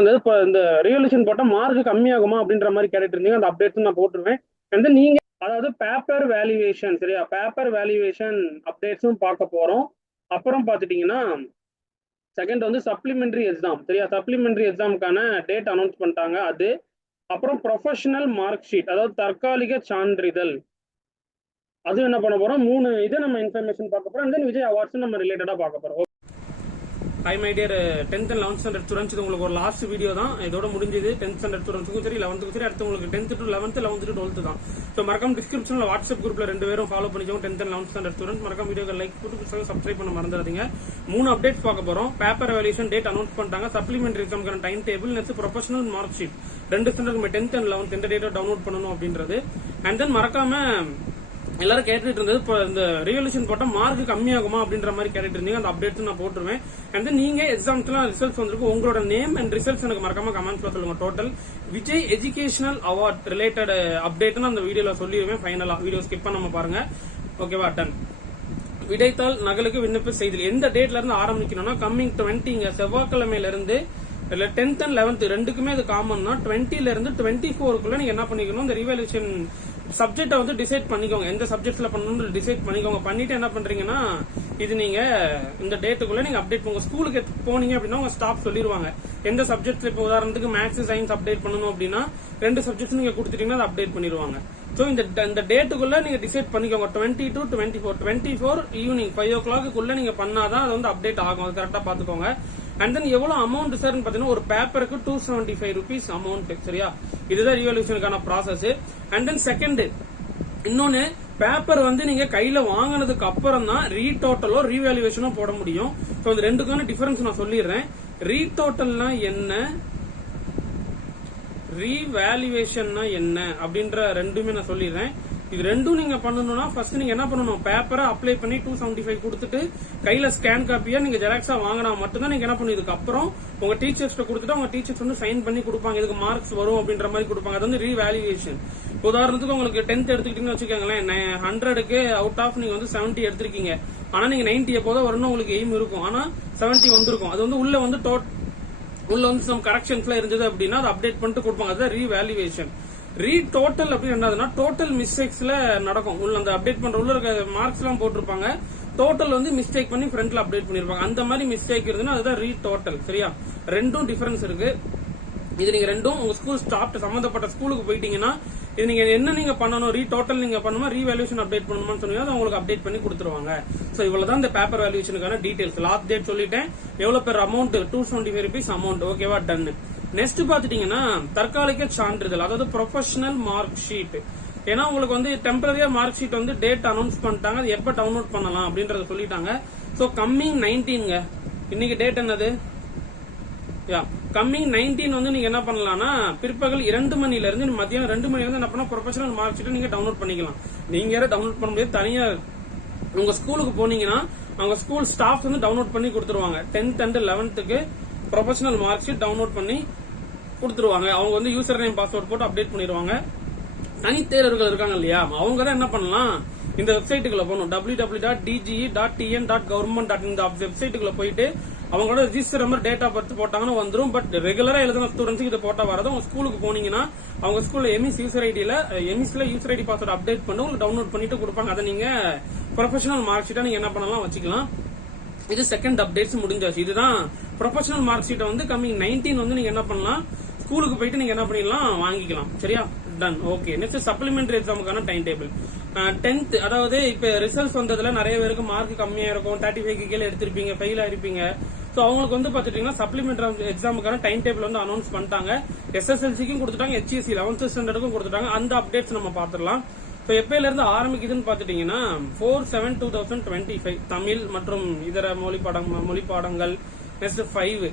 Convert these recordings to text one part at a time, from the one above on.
இப்போ இந்த ரிவல்யூஷன் போட்டா மார்க் கம்மியாகுமா அப்படின்ற மாதிரி கேட்டுட்டு இருந்தீங்க. அந்த அப்டேட்ஸ் நான் போட்டுருவேன். வந்து நீங்க அதாவது பேப்பர் வேல்யூவேஷன் சரியா, பேப்பர் வேல்யூவேஷன் அப்டேட்ஸும் பார்க்க போறோம். அப்புறம் பார்த்துட்டீங்கன்னா செகண்ட் வந்து சப்ளிமெண்டரி எக்ஸாம் சரியா, சப்ளிமெண்டரி எக்ஸாமுக்கான டேட் அனௌன்ஸ் பண்ணிட்டாங்க அது. அப்புறம் ப்ரொஃபஷனல் மார்க் ஷீட் அதாவது தற்காலிக சான்றிதழ் அது என்ன பண்ண போறோம். 3 இதை நம்ம இன்ஃபர்மேஷன் பார்க்க போறோம். தென் விஜய் அவார்ட்ஸ் நம்ம ரிலேட்டடா பார்க்க போறோம். High my dear 10th and 11th standard students, இது உங்களுக்கு ஒரு லாஸ்ட் வீடியோ தான். இதோட முடிஞ்சது 10th ஸ்டாண்டர்ட் ஸ்டூடெண்ட்ஸுக்கும் சரி 11th சரி. அடுத்து உங்களுக்கு 10th to 11th 11th to 12th தான். ஸோ மறக்காம டிஸ்கிரிப்ஷன்ல வாட்ஸ்அப் குரூப்ல 2 பேரும் ஃபாலோ பண்ணிக்கோங்க. 10th and 11th standard students மறக்காம வீடியோக்கு லைக் போட்டு சப்ஸ்கிரைப் பண்ண மறந்துடாதீங்க. 3 அப்டேட்ஸ் பார்க்க போறோம். பேப்பர் வேல்யூஷன் டேட் அனௌன்ஸ் பண்ணிட்டாங்க, சப்ளிமெண்டரி எக்ஸாமுக்கான time table, next professional mark sheet 2 standard 10th and 11th எந்த டேட்டை டவுன்லோட் பண்ணணும் அப்படின்றது. அண்ட் தென் மறக்காம எல்லாரும் கேட்டுட்டு இருந்தது இப்போ இந்த ரிவல்யூஷன் போட்டா மார்க் கம்மியாகுமா அப்படின்ற மாதிரி கேட்டுட்டு இருந்தீங்க. அந்த அப்டேட்ஸ் நான் போட்டுருவேன். அண்ட் தென் நீங்க எக்ஸாம்ஸ்லாம் ரிசல்ட்ஸ் வந்திருக்கு, உங்களோட நேம் அண்ட் ரிசல்ட்ஸ் எனக்கு மறக்காம கமெண்ட்ஸ்ல சொல்லுங்க. Total Vijay educational award related update அந்த வீடியோல சொல்லிடுவேன். ஃபைனலா வீடியோ ஸ்கிப் பண்ணாம பாருங்க. ஓகேவா, டன். விடைத்தாள் நகலுக்கு விண்ணப்ப செய்தி எந்த டேட்ல இருந்து ஆரம்பிக்கணும்னா கம்மிங் 20 செவ்வாய்க்கிழமையில இருந்து 10th and 11th ரெண்டுக்குமே இது காமன்னா 20ல இருந்து 24க்குள்ள நீங்க என்ன பண்ணிக்கணும், இந்த ரிவல்யூஷன் சப்ஜெக்டை வந்து டிசைட் பண்ணிக்கோங்க. எந்த சப்ஜெக்ட்ல பண்ணணும்னு டிசைட் பண்ணிக்கோங்க. பண்ணிட்டு என்ன பண்றீங்கன்னா இது நீங்க இந்த டேட்டுக்குள்ள நீங்க அப்டேட் உங்க ஸ்கூலுக்கு போனீங்க அப்படின்னா உங்க ஸ்டாஃப் சொல்லிடுவாங்க எந்த சப்ஜெக்ட்ல. இப்போ உதாரணத்துக்கு மேத்ஸ் சயின்ஸ் அப்டேட் பண்ணணும் அப்படின்னா 2 சப்ஜெக்ட்ஸ் நீங்க கொடுத்துட்டீங்கன்னா அதை அப்டேட் பண்ணிடுவாங்க. சோ இந்த டேட்டுக்குள்ள நீங்க டிசைட் பண்ணிக்கோங்க. 20 to 24 ஈவினிங் 5 o'clock நீங்க பண்ணாதான் அது வந்து அப்டேட் ஆகும். அது கரெக்டா பாத்துக்கோங்க. அண்ட் தென் எவ்வளவு அமௌண்ட் சார் பாத்தீங்கன்னா ஒரு பேப்பருக்கு 275 rupees அமௌண்ட் சரியா. இதுதான் ரிவல்யூஷனுக்கான ப்ராசஸ். அண்ட் தென் செகண்ட் இன்னொன்னு, பேப்பர் வந்து நீங்க கையில வாங்கினதுக்கு அப்புறம் தான் ரீடோட்டலோ ரீவேல்யூவேஷனோ போட முடியும். சோ இந்த ரெண்டுக்கான டிஃபரன்ஸ் நான் சொல்லிடுறேன். ரீடோட்டல்னா என்ன, ரீவேல்யூவேஷன்னா என்ன அப்படின்ற ரெண்டுமே நான் சொல்லிடுறேன். இது ரெண்டும் நீங்க பண்ணணும்னா ஃபர்ஸ்ட் நீங்க என்ன பண்ணணும், பேப்பரை அப்ளை பண்ணி 275 கொடுத்துட்டு கையில ஸ்கேன் காப்பியா நீங்க ஜெராக்ஸா வாங்கினா மட்டும்தான் நீங்க என்ன பண்ணும். இதுக்கு அப்புறம் உங்க டீச்சர்ஸ் கொடுத்துட்டு அவங்க டீச்சர்ஸ் வந்து சைன் பண்ணி கொடுப்பாங்க, இதுக்கு மார்க்ஸ் வரும் அப்படின்ற மாதிரி கொடுப்பாங்க. அது வந்து ரீவேல்யூவேஷன். உதாரணத்துக்கு உங்களுக்கு 10th எடுத்துக்கிட்டீங்கன்னு வச்சுக்கோங்களேன், 100க்கு அவுட் ஆஃப் நீங்க வந்து 70 எடுத்திருக்கீங்க. ஆனா நீங்க 90 எப்போதோ வரணும் உங்களுக்கு எய்ம் இருக்கும். ஆனா 70 வந்திருக்கும். அது வந்து உள்ள வந்து சம் கரெக்ஷன்ஸ்ல இருந்தது அப்படின்னா அதை அப்டேட் பண்ணிட்டு கொடுப்பாங்க. அதுதான் ரீவேல்யூவேஷன். ரீடோட்டல் அப்படின்னு என்னதுன்னா டோட்டல் மிஸ்டேக்ஸ்ல நடக்கும். உள்ள அந்த அப்டேட் பண்ற உள்ள இருக்க மார்க்ஸ் எல்லாம் போட்டிருப்பாங்க, டோட்டல் வந்து மிஸ்டேக் பண்ணி ஃப்ரண்ட்ல அப்டேட் பண்ணிருப்பாங்க. அந்த மாதிரி மிஸ்டேக் இருந்ததுன்னா அதுதான் ரீடோட்டல் சரியா. ரெண்டும் டிஃபரன்ஸ் இருக்கு. இது நீங்க ரெண்டும் உங்க ஸ்கூல் ஸ்டாஃப் சம்பந்தப்பட்ட ஸ்கூலுக்கு போயிட்டீங்கன்னா இது நீங்க என்ன நீங்க பண்ணணும், ரீடோட்டல் நீங்க பண்ணணுமா ரீவேல்யூஷன் அப்டேட் பண்ணணுமான்னு சொன்னீங்கன்னா உங்களுக்கு அப்டேட் பண்ணி கொடுத்துருவாங்க. சோ இவ்வளவுதான் இந்த பேப்பர் வேல்யூஷனுக்கான டீடைல்ஸ். லாஸ்ட் டேட் சொல்லிட்டேன், எவ்வளவு பேர் அமௌண்ட் 275 rupees அமௌண்ட். ஓகேவா, டன். நெக்ஸ்ட் பாத்துட்டீங்கன்னா தற்காலிக சான்றிதழ் அதாவது ப்ரொஃபஷனல் மார்க் ஷீட். ஏன்னா உங்களுக்கு வந்து டெம்பரரியா மார்க் ஷீட் வந்து டேட் அனௌன்ஸ் பண்ணிட்டாங்க, அது எப்ப டவுன்லோட் பண்ணலாம் அப்படின்றத சொல்லிட்டாங்க. சோ கம்மிங் 19 இன்னைக்கு டேட் என்னது, கம்மிங் 19 வந்து நீங்க என்ன பண்ணலாம்னா பிற்பகல் 2 மணில இருந்து மத்தியானம் 2 மணில இருந்து என்ன பண்ணா ப்ரொஃபஷனல் மார்க் ஷீட் நீங்க டவுன்லோட் பண்ணிக்கலாம். நீங்க யாரும் டவுன்லோட் பண்ண முடியாது, தனியா உங்க ஸ்கூலுக்கு போனீங்கன்னா அவங்க ஸ்கூல் ஸ்டாஃப் வந்து டவுன்லோட் பண்ணி கொடுத்துருவாங்க. 10th and 11th professional mark sheet download பண்ணி கொடுத்துருவாங்க. அவங்க வந்து யூசர் நேம் பாஸ்வேர்ட் போட்டு அப்டேட் பண்ணிடுவாங்க. தனித்தேர்வர்கள் இருக்காங்க இல்லையா, அவங்க தான் என்ன பண்ணலாம், இந்த வெப்சைட்டுக்குள்ள போகணும். www.dge.tn.government. இந்த வெப்சைட்டுக்குள்ள போயிட்டு அவங்களோட register number date of birth போட்டாங்கன்னா வந்துடும். பட் ரெகுலரா எழுதுன ஸ்டூடெண்ட்ஸ்க்கு இது போட்டா வரது. உங்க ஸ்கூலுக்கு போனீங்கன்னா அவங்க ஸ்கூல்ல எம்இஸ் யூசர் ஐடியில எம்இஸ்ல யூசர் ஐடி பாஸ்வேர்ட் அப்டேட் பண்ணி உங்களுக்கு டவுன்லோட் பண்ணிட்டு கொடுப்பாங்க. அதை நீங்க ப்ரொஃபஷனல் மார்க் ஷீட்டா நீங்க என்ன பண்ணலாம் வச்சுக்கலாம். இது செகண்ட் அப்டேட்ஸ் முடிஞ்சாச்சு. இதுதான் ப்ரொஃபஷனல் மார்க் ஷீட்டை வந்து கம்மிங் 19 வந்து நீங்க என்ன பண்ணலாம், ஸ்கூலுக்கு போயிட்டு நீங்க என்ன பண்ணிடலாம் வாங்கிக்கலாம் சரியா. டன். ஓகே, நெக்ஸ்ட் சப்ளிமெண்டரி எக்ஸாமுக்கான டைம் டேபிள். 10th அதாவது இப்ப ரிசல்ட்ஸ் வந்ததுல நிறைய பேருக்கு மார்க் கம்மியா இருக்கும், 35 கீழே எடுத்திருப்பீங்க, ஃபெயில் ஆயிருப்பீங்க. சோ அவங்களுக்கு வந்து பாத்துட்டீங்கன்னா சப்ளிமெண்டரி எக்ஸாமுக்கான டைம் டேபிள் வந்து அனௌன்ஸ் பண்ணிட்டாங்க. SSLCக்கும் கொடுத்துட்டாங்க, HEC 11th ஸ்டாண்டர்டுக்கும் கொடுத்துட்டாங்க. அந்த அப்டேட்ஸ் நம்ம பாத்துடலாம். இப்போ எப்பயில இருந்து ஆரம்பிக்குதுன்னு பாத்துட்டீங்கன்னா 4/7/2025 தமிழ் மற்றும் இதர மொழி பாடங்கள். நெக்ஸ்ட் 5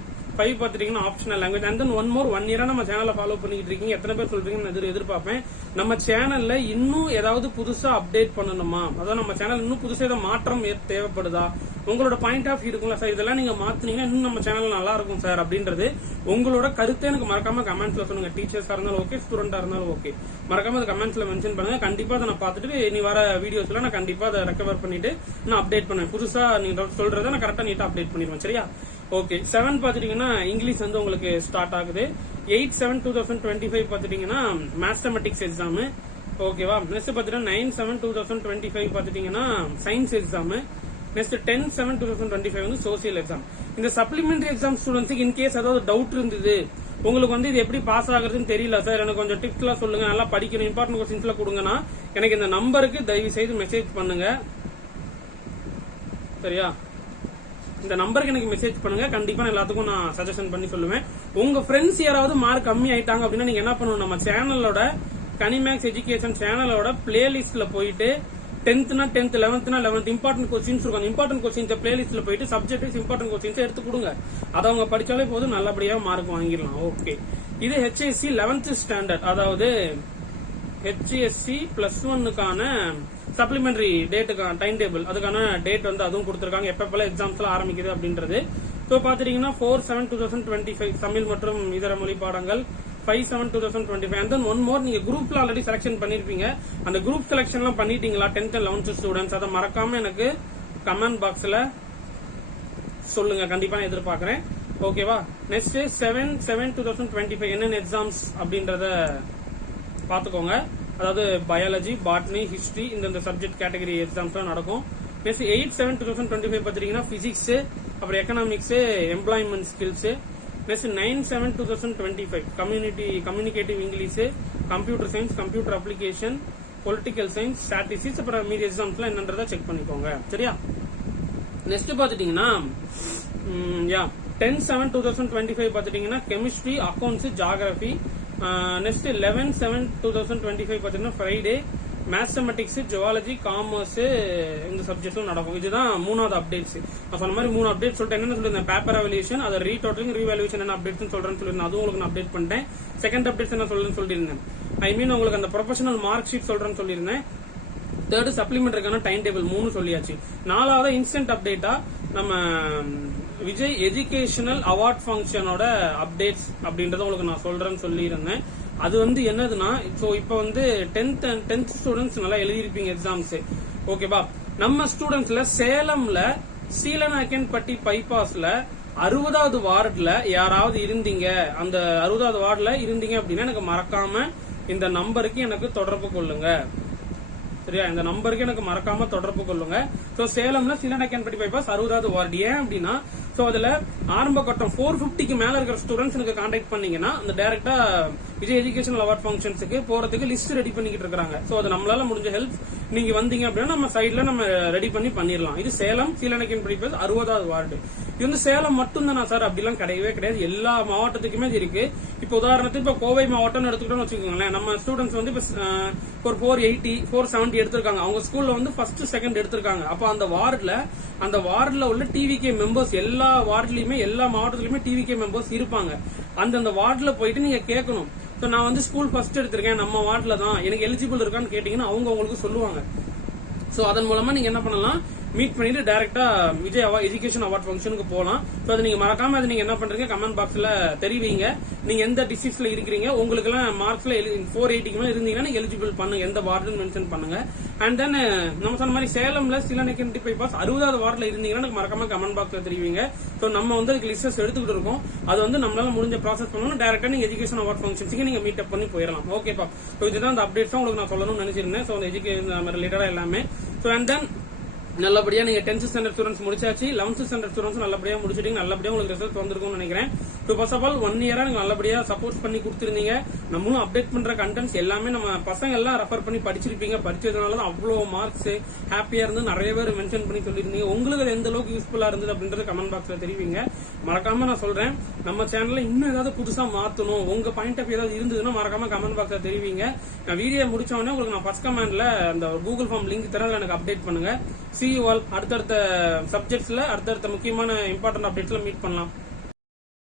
பாத்துட்டீங்கன்னா optional language. And then one இயரா நம்ம சேனலை ஃபாலோ பண்ணிட்டு இருக்கீங்க. எத்தனை பேர் சொல்றீங்கன்னு எதிர்பார்ப்பேன். நம்ம சேனல்ல இன்னும் ஏதாவது புதுசா அப்டேட் பண்ணணுமா, அதாவது நம்ம சேனல் இன்னும் புதுசா ஏதாவது மாற்றம் தேவைப்படுதா, உங்களோட பாயிண்ட் ஆஃப் இருக்குங்களா சார், இதெல்லாம் நீங்க மாத்தினீங்கன்னா இன்னும் நம்ம சேனல் நல்லா இருக்கும் சார் அப்படின்றது உங்களோட கருத்தை எனக்கு மறக்காம கமெண்ட்ஸ்ல சொல்லுங்க. டீச்சர்ஸா இருந்தாலும் ஓகே, ஸ்டூடெண்டா இருந்தாலும் ஓகே, மறக்காம அதை கமெண்ட்ஸ்ல மென்ஷன் பண்ணுங்க. கண்டிப்பா அதை நான் பார்த்துட்டு இனி வர வீடியோஸ்ல நான் கண்டிப்பா அதை ரெக்கவர் பண்ணிட்டு நான் அப்டேட் பண்ணுவேன். புதுசா நீங்க சொல்றதை நான் கரெக்டா நீட்டா அப்டேட் பண்ணிடுவேன் சரியா. ஓகே 7 பாத்துட்டீங்கன்னா இங்கிலீஷ் வந்து உங்களுக்கு ஸ்டார்ட் ஆகுது. 8/7/2025 பாத்துட்டீங்கன்னா மேத்தமெட்டிக்ஸ் எக்ஸாம். ஓகேவா. நெக்ஸ்ட் பாத்தீங்கன்னா 9/7/2025 பாத்துட்டீங்கன்னா சயின்ஸ் எக்ஸாம். நெக்ஸ்ட் 10/7/2025 வந்து சோசியல் எக்ஸாம். இந்த சப்ளிமெண்டரி எக்ஸாம் ஸ்டூடெண்ட்ஸுக்கு இன்கேஸ் ஏதாவது டவுட் இருந்தது, உங்களுக்கு வந்து இது எப்படி பாஸ் ஆகுறதுன்னு தெரியல சார், எனக்கு கொஞ்சம் டிப்ஸ் எல்லாம் சொல்லுங்க, நல்லா படிக்கணும், இம்பார்ட்டன்ட் கொஸ்டின்ஸ்ல கொடுங்கன்னா எனக்கு இந்த நம்பருக்கு தயவு செய்து மெசேஜ் பண்ணுங்க. சரியா, இந்த நம்பருக்கு எனக்கு மெசேஜ் பண்ணுங்க. கண்டிப்பா எல்லாத்துக்கும் நான் சஜஷன் பண்ணி சொல்லுவேன். உங்க ஃப்ரெண்ட்ஸ் யாராவது மார்க் கம்மி ஆயிட்டாங்க அப்படின்னா நீங்க என்ன பண்ணணும், நம்ம சேனலோட கனிமேக்ஸ் எஜுகேஷன் சேனலோட பிளேலிஸ்ட்ல போயிட்டு 10th 11th 11th important questions இருக்கும். இம்பார்ட்டன்ட் கொஸ்டின்ஸ் பிளேலிஸ்ட்ல போயிட்டு சப்ஜெக்ட் இம்பார்ட்டன்ட் கொஸ்டின்ஸ் எடுத்து கொடுங்க. அதை அவங்க படிச்சாலே போதும், நல்லபடியா மார்க் வாங்கிடலாம். ஓகே, இது HSC 11th ஸ்டாண்டர்ட், அதாவது HSC +1க்கான சப்ளிமெண்டரி டேட்டுக்கான டைம் டேபிள், அதுக்கான டேட் வந்து அதுவும் கொடுத்திருக்காங்க, எப்பப்பெல்லாம் எக்ஸாம்ஸ் எல்லாம் ஆரம்பிக்குது அப்படின்றது. ஸோ பாத்துட்டீங்கன்னா 4/7/2025 தமிழ் மற்றும் இதர மொழி பாடங்கள், 5/7/2025 and then one more. நீங்க குரூப்ல ஆல்ரெடி செலக்ஷன் பண்ணிருப்பீங்க. அந்த குரூப் செலக்ஷன் எல்லாம் பண்ணிட்டீங்களா 10th and 11th ஸ்டூடெண்ட்ஸ்? அதை மறக்காம எனக்கு கமெண்ட் பாக்ஸ்ல சொல்லுங்க, கண்டிப்பா நான் எதிர்பார்க்கிறேன். ஓகேவா. நெக்ஸ்ட் 7/7/2025 என்னென்ன எக்ஸாம்ஸ் அப்படின்றத பாத்துக்கோங்க. அதாவது பயாலஜி, பாட்னி, ஹிஸ்டரி இந்த சப்ஜெக்ட் கேட்டகரி எக்ஸாம்ஸ் தான் நடக்கும். நெக்ஸ்ட் 8/7/2025 பாத்தீங்கன்னா பிசிக்ஸ், அப்புறம் economics, employment skills. Next 9/7/2025 communicative English, computer science, computer application, political science, statistics, அப்புறம் மீதி எக்ஸாம்ஸ்லாம் என்னன்றதை செக் பண்ணிக்கோங்க. சரியா. நெக்ஸ்ட் பாத்துட்டீங்கன்னா 10/7/2025 பாத்துட்டீங்கன்னா கெமிஸ்ட்ரி, அக்கௌண்ட்ஸ், ஜியோகிராபி. நெக்ஸ்ட் 11/7/2025 பாத்தீங்கன்னா ஃப்ரைடே மேத்தமெட்டிக்ஸ், ஜுவாலஜி, காமர்ஸ் இந்த சப்ஜெக்ட்டும் நடக்கும். இதுதான் 3வது அப்டேட்ஸ். நான் சொன்ன மாதிரி 3 அப்டேட் சொல்லிட்டேன். என்னன்னு சொல்லிருந்தேன், பேப்பர் எவல்யூஷன், அதை ரீடோட்டலிங், ரீவேல்யூஷன் என்ன அப்டேட்ஸ் சொல்றேன்னு சொல்லிருந்தேன், அதுவும் உங்களுக்கு நான் அப்டேட் பண்ணிட்டேன். செகண்ட் அப்டேட்ஸ் என்ன சொல்றேன்னு சொல்லியிருந்தேன், ஐ மீன் உங்களுக்கு அந்த ப்ரொஃபஷனல் மார்க் ஷீட் சொல்றேன்னு சொல்லியிருந்தேன். தேர்டு சப்ளிமெண்டரிக்கான டைம் டேபிள் 3 சொல்லியாச்சு. 4வது இன்ஸ்டன்ட் அப்டேட்டா நம்ம விஜய் எஜுகேஷனல் அவார்ட் ஃபங்க்ஷனோட அப்டேட்ஸ் அப்படின்றத உங்களுக்கு நான் சொல்றேன்னு சொல்லியிருந்தேன். அது வந்து என்னதுன்னா, சோ இப்ப வந்து 10th ஸ்டூடெண்ட்ஸ் நல்லா எழுதிருப்பீங்க எக்ஸாம்ஸ். ஓகேவா. நம்ம ஸ்டூடெண்ட்ஸ்ல சேலம்ல சீலநாயக்கன்பட்டி பைபாஸ்ல 60வது வார்டுல யாராவது இருந்தீங்க, அந்த 60வது வார்டுல இருந்தீங்க அப்படின்னா எனக்கு மறக்காம இந்த நம்பருக்கு எனக்கு தொடர்பு கொள்ளுங்க. சரியா, இந்த நம்பருக்கு எனக்கு மறக்காம தொடர்பு கொள்ளுங்க. சோ சேலம்ல சீலநாயக்கன்பட்டி பைபாஸ் 60வது வார்டு. ஏன் அப்படின்னா, சோ அதுல ஆரம்ப கட்டம் 450க்கு மேல இருக்கிற ஸ்டூடெண்ட்ஸ் எனக்கு கான்டாக்ட் பண்ணீங்கன்னா அந்த டைரக்டா விஜய் எஜுகேஷனல் அவார்ட் ஃபங்க்ஷன்ஸ்க்கு போறதுக்கு லிஸ்ட் ரெடி பண்ணிக்கிட்டு இருக்காங்க. சோ அது நம்மளால முடிஞ்ச ஹெல்ப் நீங்க வந்தீங்க அப்படின்னா நம்ம சைட்ல நம்ம ரெடி பண்ணிடலாம். இது சேலம் சீலநாயக்கன்பட்டி பைபாஸ் 60வது வார்டு. இது வந்து சேலம் மட்டும் தானா சார்? அப்படிலாம் கிடையவே கிடையாது. எல்லா மாவட்டத்துக்குமே இருக்கு. இப்போ உதாரணத்துக்கு இப்ப கோவை மாவட்டம் எடுத்துக்கிட்டோம்னு வச்சுக்கோங்களேன். நம்ம ஸ்டூடெண்ட்ஸ் வந்து இப்ப ஒரு 480 470 எடுத்திருக்காங்க. அவங்க ஸ்கூல்ல வந்து ஃபர்ஸ்ட் செகண்ட் எடுத்திருக்காங்க. அப்ப அந்த வார்டுல உள்ள டிவிகே மெம்பர்ஸ் எல்லா வார்டுலயுமே எல்லா மாவட்டத்திலுமே டிவிகே மெம்பர்ஸ் இருப்பாங்க. அந்த வார்டுல போயிட்டு நீங்க கேட்கணும், நான் வந்து ஸ்கூல் ஃபர்ஸ்ட் எடுத்திருக்கேன், நம்ம வார்டுல தான், எனக்கு எலிஜிபிள் இருக்கான்னு கேட்டீங்கன்னா அவங்க உங்களுக்கு சொல்லுவாங்க. சோ அதன் மூலமா நீங்க என்ன பண்ணலாம், மீட் பண்ணிட்டு டைரக்டா விஜய் எஜுகேஷன் அவார்ட் ஃபங்க்ஷனுக்கு போகலாம். சோ அது நீங்க மறக்காம அது நீங்க என்ன பண்றீங்க, கமெண்ட் பாக்ஸ்ல தெரிவிங்க. நீங்க எந்த டிஸ்ட்ரிக்ட்ல இருக்கிறீங்க, உங்களுக்கு எல்லாம் மார்க்ஸ்ல 480க்கு மேல இருந்தீங்கன்னா நீங்க எலிஜிபிள் பண்ணுங்க, எந்த வார்டுன்னு மென்ஷன் பண்ணுங்க. அண்ட் தென் நம்ம சொன்ன மாதிரி சேலம்ல சீலநாயக்கன்பட்டி பைபாஸ் 60வது வார்டுல இருந்தீங்கன்னா மறக்காம கமெண்ட் பாக்ஸ்ல தெரிவிங்க. சோ நம்ம வந்து அதுக்கு லிஸ்டஸ் எடுத்துக்கிட்டு இருக்கோம். அது வந்து நம்மளால முடிஞ்ச ப்ராசஸ் பண்ணணும். டைரக்டா நீங்க எஜுகேஷன் அவார்ட் ஃபங்க்ஷன்ஸ்க்கு நீங்க மீட் அப் பண்ணி போயிடலாம். ஓகேப்பா. சோ இதுதான் அந்த அப்டேட்ஸ் உங்களுக்கு நான் சொல்லணும்னு நினைச்சிருந்தேன். சோ அந்த எஜுகேஷன் ரிலேட்டடா எல்லாமே. சோ அண்ட் தென் நல்லபடியா நீங்க 10th ஸ்டாண்டர்ட் ஸ்டூடெண்ட்ஸ் முடிச்சாச்சு, 11th ஸ்டாண்டர்ட் ஸ்டூடெண்ட்ஸ் நல்லபடியா முடிச்சிட்டீங்க. நல்லபடியா உங்களுக்கு ரிசல்ட் வந்திருக்கும்னு நினைக்கிறேன். ஃபர்ஸ்ட் ஆஃப் ஆல் 1 இயரா நீங்க நல்லபடியா சப்போர்ட் பண்ணி கொடுத்துருந்தீங்க. நம்மளும் அப்டேட் பண்ற கண்டென்ட்ஸ் எல்லாமே நம்ம பசங்க எல்லாம் ரெஃபர் பண்ணி படிச்சிருப்பீங்க. படிச்சதுனாலதான் அவ்வளவு மார்க்ஸ் ஹாப்பியா இருந்து நிறைய பேர் மென்ஷன் பண்ணி சொல்லியிருந்தீங்க. உங்களுக்கு எந்த அளவுக்கு யூஸ்ஃபுல்லா இருந்தது அப்படின்றது கமெண்ட் பாக்ஸ்ல தெரிவிங்க. மறக்காம நான் சொல்றேன், நம்ம சேனல்ல இன்னும் ஏதாவது புதுசா மாத்தணும், உங்க பாயிண்ட் ஆஃப் ஏதாவது இருந்ததுன்னா மறக்காம கமெண்ட் பாக்ஸ்ல தெரிவிங்க. நான் வீடியோ முடிச்ச உடனே உங்களுக்கு நான் ஃபர்ஸ்ட் கமெண்ட்ல அந்த கூகுள் ஃபார்ம் லிங்க் தரேன், எனக்கு அப்டேட் பண்ணுங்க. See you all அடுத்தடுத்த சப்ஜெக்ட்ஸ்ல அடுத்தடுத்த முக்கியமான இம்பார்ட்டன்ட் அப்டேட்ஸ்ல மீட் பண்ணலாம்.